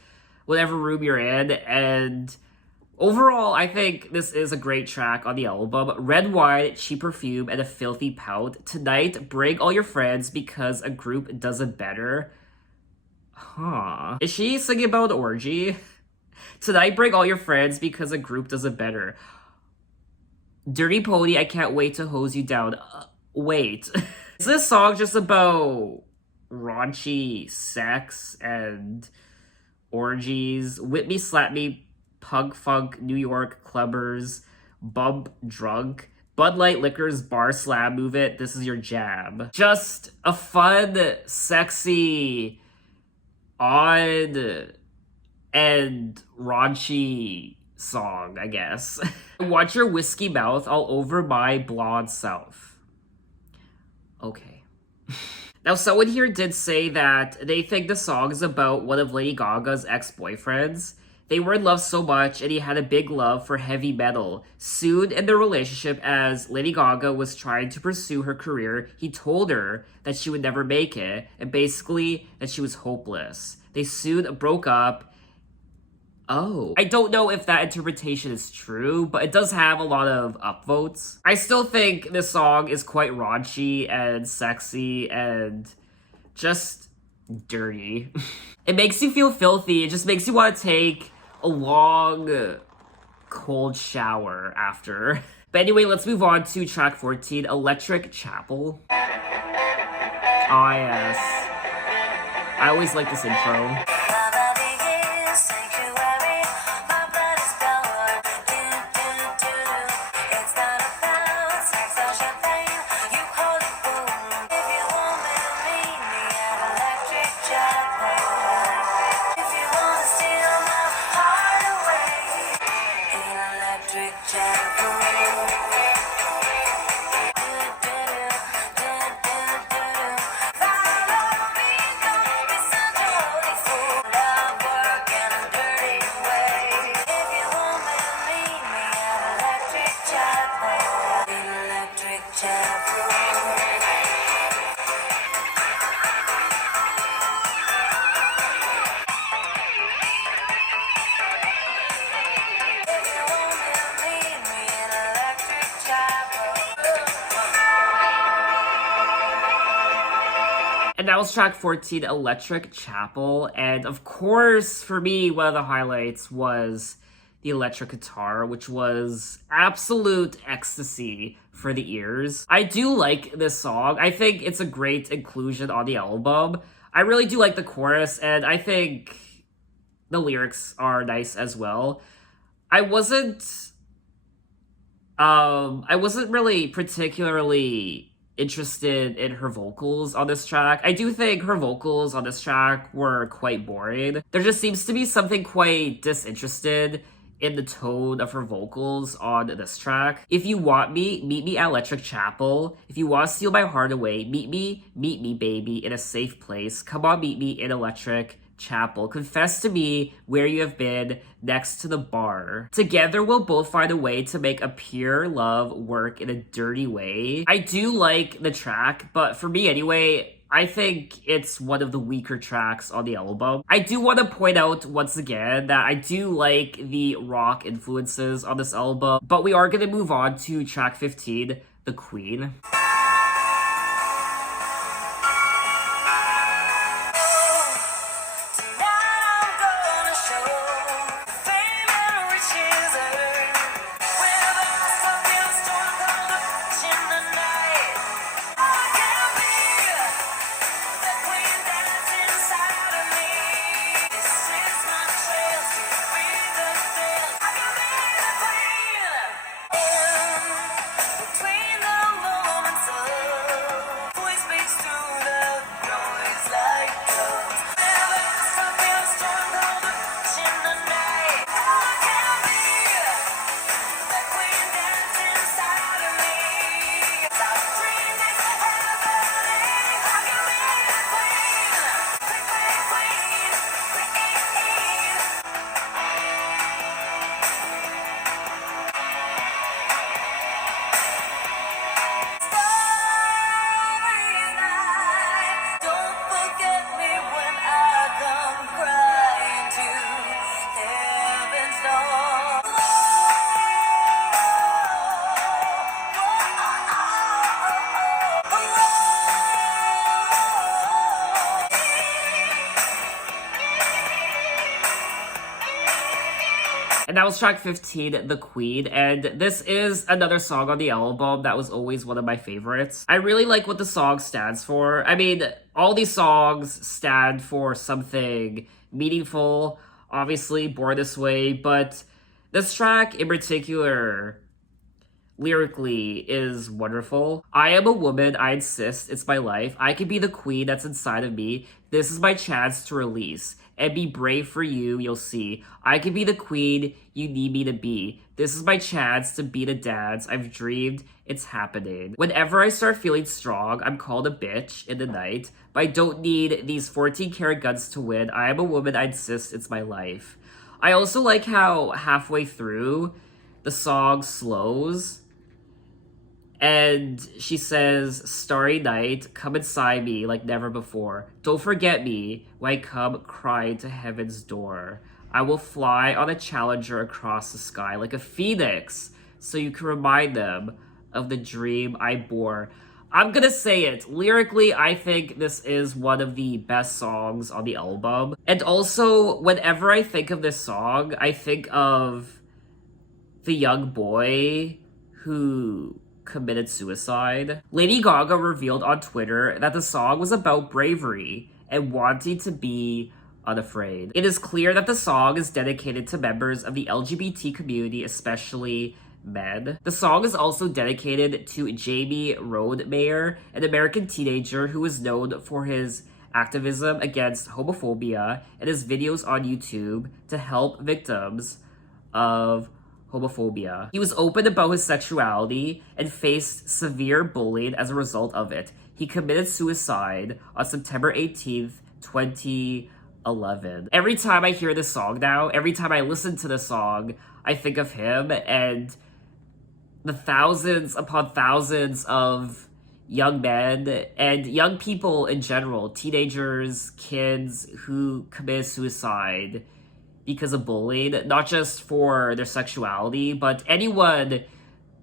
whatever room you're in. And overall, I think this is a great track on the album. Red wine, cheap perfume, and a filthy pout. Tonight, bring all your friends because a group does it better. Huh. Is she singing about an orgy? Tonight, bring all your friends because a group does it better. Dirty Pony, I can't wait to hose you down. Wait. Is this song just about raunchy sex and orgies? Whip me, slap me, pug funk, New York clubbers, bump drunk, Bud Light Liquors, bar slam, move it, this is your jam. Just a fun, sexy, odd, and raunchy song, I guess. Watch your whiskey mouth all over my blonde self. Okay. Now, someone here did say that they think the song is about one of Lady Gaga's ex-boyfriends. They were in love so much, and he had a big love for heavy metal. Soon in their relationship, as Lady Gaga was trying to pursue her career, he told her that she would never make it, and basically that she was hopeless. They soon broke up. Oh, I don't know if that interpretation is true, but it does have a lot of upvotes. I still think this song is quite raunchy and sexy and just dirty. It makes you feel filthy. It just makes you want to take a long, cold shower after. But anyway, let's move on to track 14, Electric Chapel. Ah, yes. I always like this intro. My body is sanctuary, my blood is power. It's not about sex or champagne. You call it boom. If you want me to meet me at Electric Chapel. If you want to steal my heart away in Electric Chapel. Follow me, don't be such a holy fool. Love, work, and a dirty way. If you want me to meet me at Electric Chapel, in Electric Chapel. If you want me to meet me in Electric Chapel. And that was track 14, Electric Chapel. And of course, for me, one of the highlights was the electric guitar, which was absolute ecstasy for the ears. I do like this song. I think it's a great inclusion on the album. I really do like the chorus, and I think the lyrics are nice as well. I wasn't really particularly interested in her vocals on this track. I do think her vocals on this track were quite boring. There just seems to be something quite disinterested in the tone of her vocals on this track. If you want me, meet me at Electric Chapel. If you want to steal my heart away, meet me, baby, in a safe place. Come on, meet me in Electric Chapel. Confess to me where you have been, next to the bar. Together we'll both find a way to make a pure love work in a dirty way. I do like the track, but for me anyway, I think it's one of the weaker tracks on the album. I do want to point out once again that I do like the rock influences on this album, but we are going to move on to track 15, The Queen. And that was track 15, The Queen, and this is another song on the album that was always one of my favorites. I really like what the song stands for. I mean, all these songs stand for something meaningful, obviously, Born This Way, but this track in particular, lyrically, is wonderful. I am a woman, I insist, it's my life. I can be the queen that's inside of me. This is my chance to release. And be brave for you, you'll see. I can be the queen you need me to be. This is my chance to be the dance I've dreamed. It's happening. Whenever I start feeling strong, I'm called a bitch in the night. But I don't need these 14-karat guns to win. I am a woman, I insist, it's my life. I also like how halfway through, the song slows. And she says, starry night, come inside me like never before. Don't forget me when I come crying to heaven's door. I will fly on a challenger across the sky like a phoenix, so you can remind them of the dream I bore. I'm gonna say it. Lyrically, I think this is one of the best songs on the album. And also, whenever I think of this song, I think of the young boy who committed suicide. Lady Gaga revealed on Twitter that the song was about bravery and wanting to be unafraid. It is clear that the song is dedicated to members of the LGBT community, especially men. The song is also dedicated to Jamie Rodemayer, an American teenager who is known for his activism against homophobia and his videos on YouTube to help victims of homophobia. He was open about his sexuality and faced severe bullying as a result of it. He committed suicide on September 18th, 2011. Every time I hear this song now, every time I listen to this song, I think of him and the thousands upon thousands of young men and young people in general, teenagers, kids who commit suicide because of bullying, not just for their sexuality, but anyone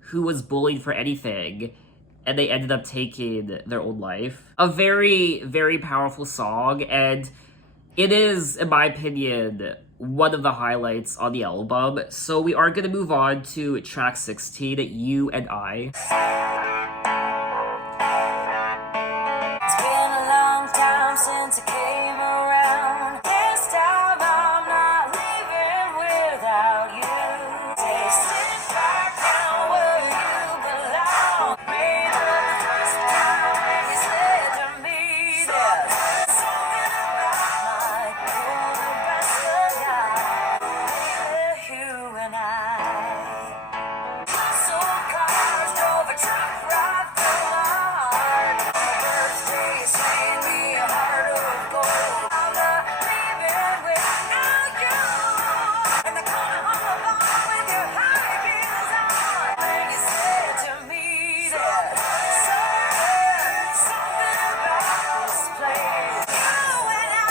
who was bullied for anything and they ended up taking their own life. A very, very powerful song, and it is, in my opinion, one of the highlights on the album. So we are going to move on to track 16, You and I. It's been a long time since I came around. This time I'm not leaving without you. Take a step back down where you belong. Made the first time when you said to me there's something about like you're the best of guys. You and I. So cars drove a truck right through my heart. Birthday sang me a heart of gold. I'm not leaving without you. In the corner of the bar with your high heels on. When you said to me there's something about this place. You and I.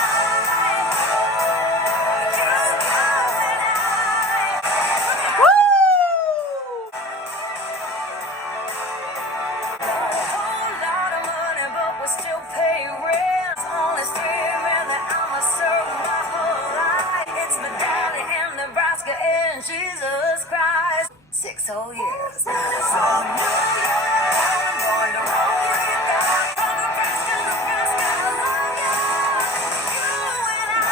Got a whole lot of money, but we still pay rent. Only steering that I'ma serve my whole life. It's my daddy in Nebraska and Jesus Christ. 6 whole years. From New York, born to roll you down. From Nebraska, Nebraska, I love you. You and I.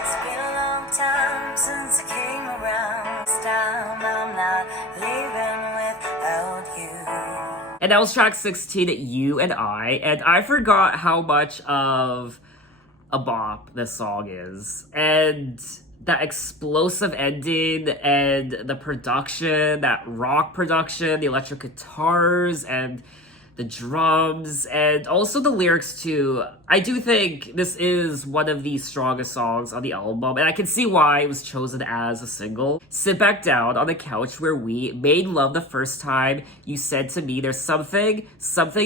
It's been a long time since I came around. This time I'm not leaving without you. And that was track 16, You and I forgot how much of a bop this song is. And that explosive ending and the production, that rock production, the electric guitars and the drums, and also the lyrics too. I do think this is one of the strongest songs on the album, and I can see why it was chosen as a single. Sit back down on the couch where we made love the first time. You said to me, there's something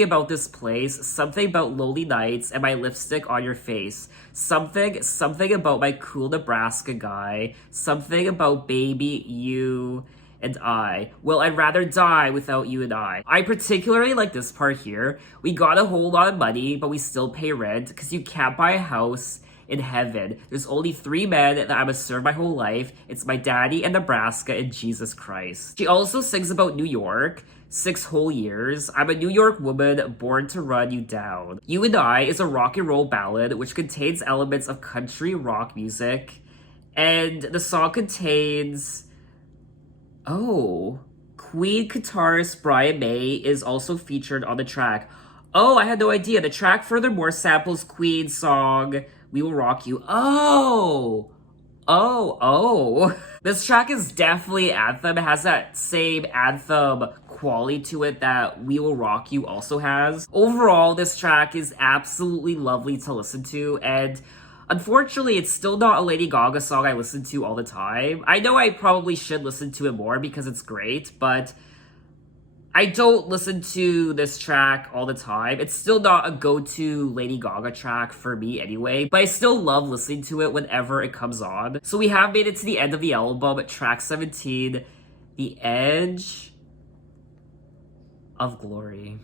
about this place, something about lonely nights and my lipstick on your face. Something about my cool Nebraska guy. Something about baby, you and I. Well, I'd rather die without you and I. I particularly like this part here. We got a whole lot of money, but we still pay rent because you can't buy a house in heaven. There's only 3 men that I must serve my whole life. It's my daddy and Nebraska and Jesus Christ. She also sings about New York. 6 whole years. I'm a New York woman born to run you down. You and I is a rock and roll ballad which contains elements of country rock music. And the song contains... Oh, Queen guitarist Brian May is also featured on the track. Oh, I had no idea. The track furthermore samples Queen's song, We Will Rock You. Oh! This track is definitely anthem. It has that same anthem quality to it that We Will Rock You also has. Overall, this track is absolutely lovely to listen to, and unfortunately, it's still not a Lady Gaga song I listen to all the time. I know I probably should listen to it more because it's great, but I don't listen to this track all the time. It's still not a go-to Lady Gaga track for me anyway, but I still love listening to it whenever it comes on. So we have made it to the end of the album, track 17, The Edge of Glory.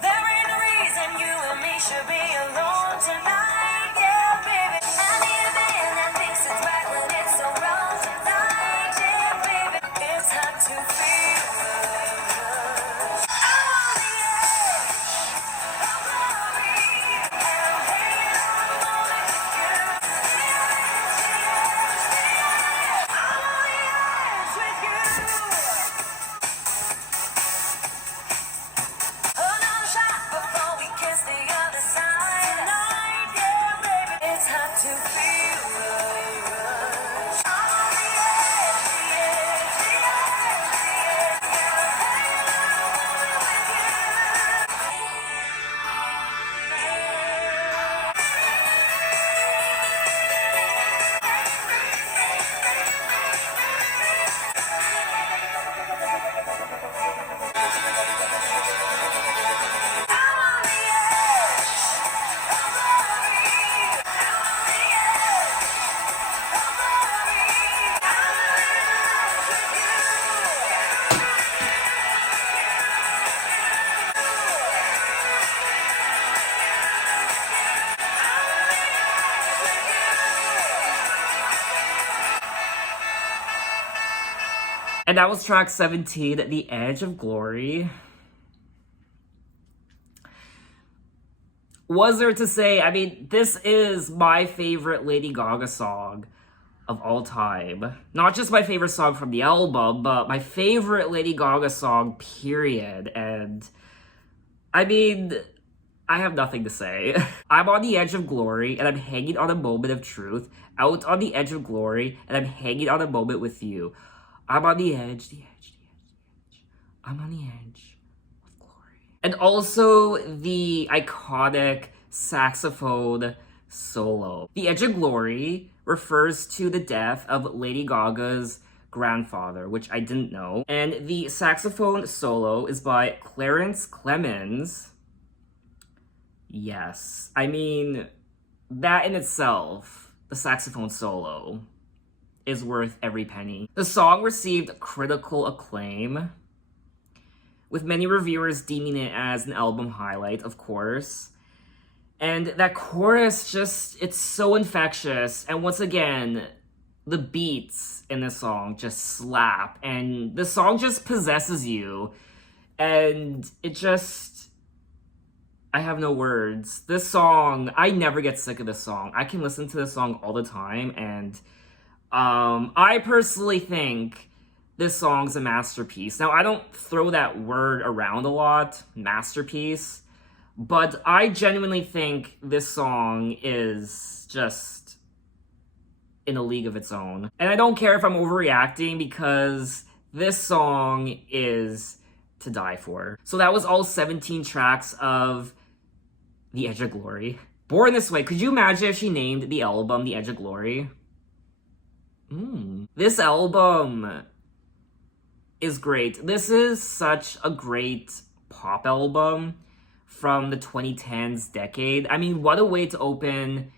There ain't a reason you and me should be alone tonight, yeah, baby. I need a man that thinks it's right when it's so wrong tonight, yeah, baby. It's hard to feel the rush. I'm on the edge of glory, and I'm hanging on the moment with you. I'm on the edge with you. Another shot before we kiss the other side. Tonight, yeah, baby. It's hard to feel the rush. I'm on the edge, the edge, the edge, the edge. Gotta hang around with you. I'm on the edge of glory. I'm on the edge of glory. I'm on the edge with you. And that was track 17, The Edge of Glory. Was there to say, I mean, this is my favorite Lady Gaga song of all time. Not just my favorite song from the album, but my favorite Lady Gaga song, period. And I mean, I have nothing to say. I'm on the edge of glory, and I'm hanging on a moment of truth. Out on the edge of glory, and I'm hanging on a moment with you. I'm on the edge, the edge, the edge, the edge. I'm on the edge of glory. And also the iconic saxophone solo. The Edge of Glory refers to the death of Lady Gaga's grandfather, which I didn't know. And the saxophone solo is by Clarence Clemons. Yes. I mean, that in itself, the saxophone solo, is worth every penny. The song received critical acclaim, with many reviewers deeming it as an album highlight, of course. And that chorus just, it's so infectious. And once again, the beats in this song just slap. And the song just possesses you. And it just, I have no words. This song, I never get sick of this song. I can listen to this song all the time. And I personally think this song's a masterpiece. Now, I don't throw that word around a lot, masterpiece, but I genuinely think this song is just in a league of its own. And I don't care if I'm overreacting because this song is to die for. So that was all 17 tracks of The Edge of Glory. Born This Way. Could you imagine if she named the album The Edge of Glory? This album is great. This is such a great pop album from the 2010s decade. I mean, what a way to open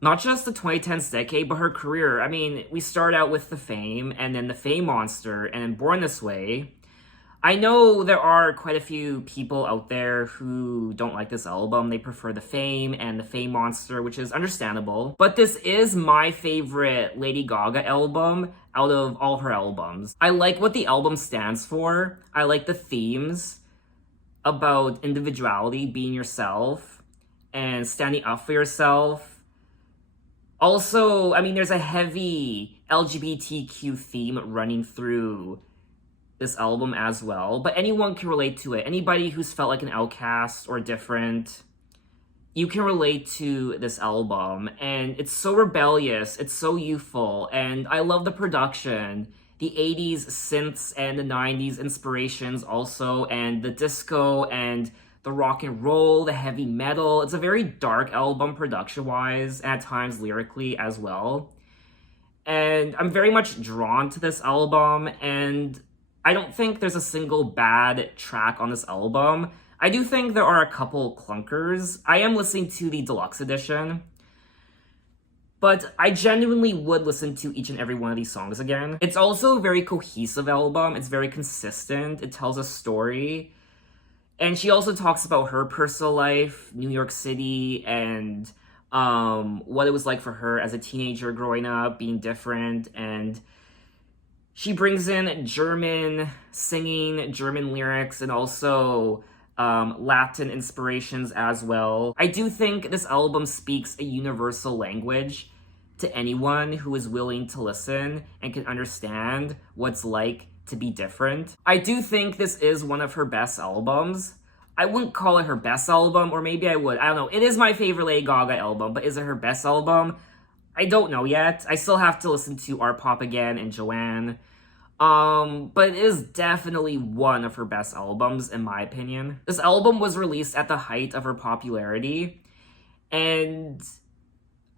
not just the 2010s decade, but her career. I mean, we start out with The Fame, and then The Fame Monster, and then Born This Way. I know there are quite a few people out there who don't like this album. They prefer The Fame and The Fame Monster, which is understandable. But this is my favorite Lady Gaga album out of all her albums. I like what the album stands for. I like the themes about individuality, being yourself, and standing up for yourself. Also, I mean, there's a heavy LGBTQ theme running through this album as well, but anyone can relate to it. Anybody who's felt like an outcast or different, you can relate to this album. And it's so rebellious, it's so youthful, and I love the production. The 80s synths and the 90s inspirations also, and the disco and the rock and roll, the heavy metal. It's a very dark album production-wise, and at times lyrically as well. And I'm very much drawn to this album, and I don't think there's a single bad track on this album. I do think there are a couple clunkers. I am listening to the deluxe edition, but I genuinely would listen to each and every one of these songs again. It's also a very cohesive album. It's very consistent. It tells a story. And she also talks about her personal life, New York City, and what it was like for her as a teenager growing up, being different. And she brings in German singing, German lyrics, and also Latin inspirations as well. I do think this album speaks a universal language to anyone who is willing to listen and can understand what's like to be different. I do think this is one of her best albums. I wouldn't call it her best album, or maybe I would. I don't know. It is my favorite Lady Gaga album, but is it her best album? I don't know yet. I still have to listen to Art Pop again and Joanne. But it is definitely one of her best albums, in my opinion. This album was released at the height of her popularity, and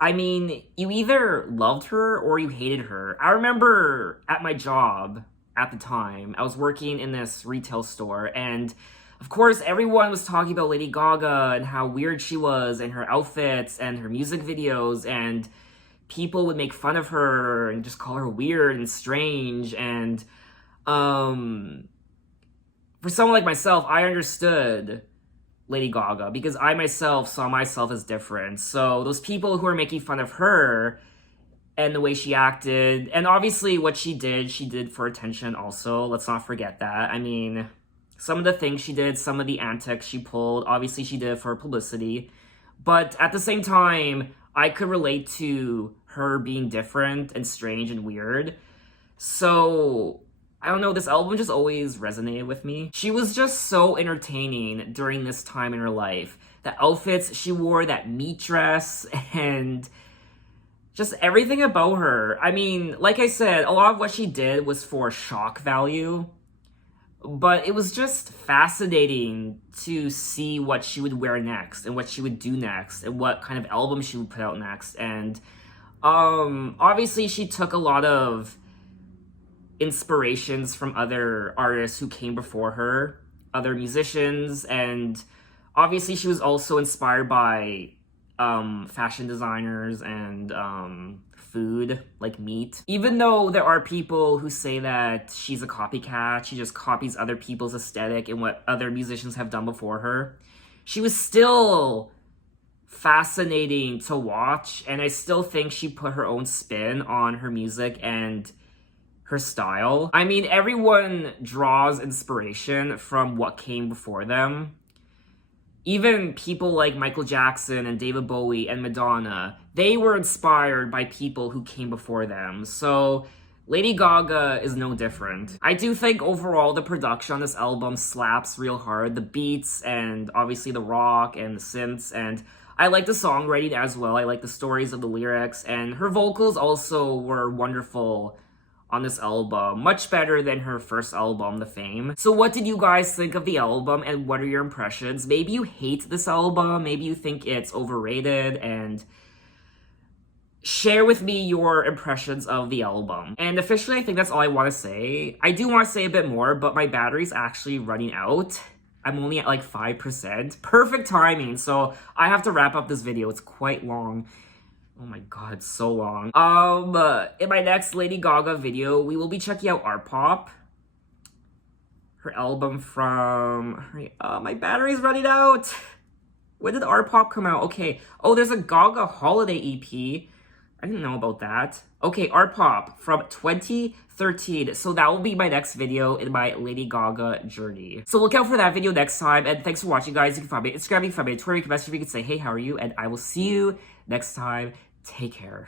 I mean, you either loved her or you hated her. I remember at my job at the time, I was working in this retail store, and of course, everyone was talking about Lady Gaga and how weird she was, and her outfits, and her music videos, and people would make fun of her and just call her weird and strange. And for someone like myself, I understood Lady Gaga because I myself saw myself as different. So those people who are making fun of her and the way she acted, and obviously what she did for attention also. Let's not forget that. I mean, some of the things she did, some of the antics she pulled, obviously she did it for publicity. But at the same time, I could relate to her being different and strange and weird. So, I don't know, this album just always resonated with me. She was just so entertaining during this time in her life. The outfits she wore, that meat dress, and just everything about her. I mean, like I said, a lot of what she did was for shock value. But it was just fascinating to see what she would wear next and what she would do next and what kind of album she would put out next. And obviously she took a lot of inspirations from other artists who came before her, other musicians, and obviously she was also inspired by fashion designers and food, like meat. Even though there are people who say that she's a copycat, she just copies other people's aesthetic and what other musicians have done before her, she was still fascinating to watch, and I still think she put her own spin on her music and her style. I mean, everyone draws inspiration from what came before them. Even people like Michael Jackson and David Bowie and Madonna, they were inspired by people who came before them. So Lady Gaga is no different. I do think overall the production on this album slaps real hard. The beats and obviously the rock and the synths, and I like the songwriting as well. I like the stories of the lyrics, and her vocals also were wonderful on this album. Much better than her first album, The Fame. So what did you guys think of the album, and what are your impressions? Maybe you hate this album, maybe you think it's overrated, and share with me your impressions of the album. And officially, I think that's all I want to say. I do want to say a bit more, but my battery's actually running out. I'm only at like 5%. Perfect timing, so I have to wrap up this video. It's quite long. Oh my god, it's so long. In my next Lady Gaga video, we will be checking out Art Pop. Her album from... my battery's running out! When did Art Pop come out? Okay. Oh, there's a Gaga Holiday EP. I didn't know about that. Okay, Art Pop from 2013. So that will be my next video in my Lady Gaga journey. So look out for that video next time. And thanks for watching, guys. You can find me on Instagram, you can find me on Twitter, you can message me, you can say, hey, how are you? And I will see you next time. Take care.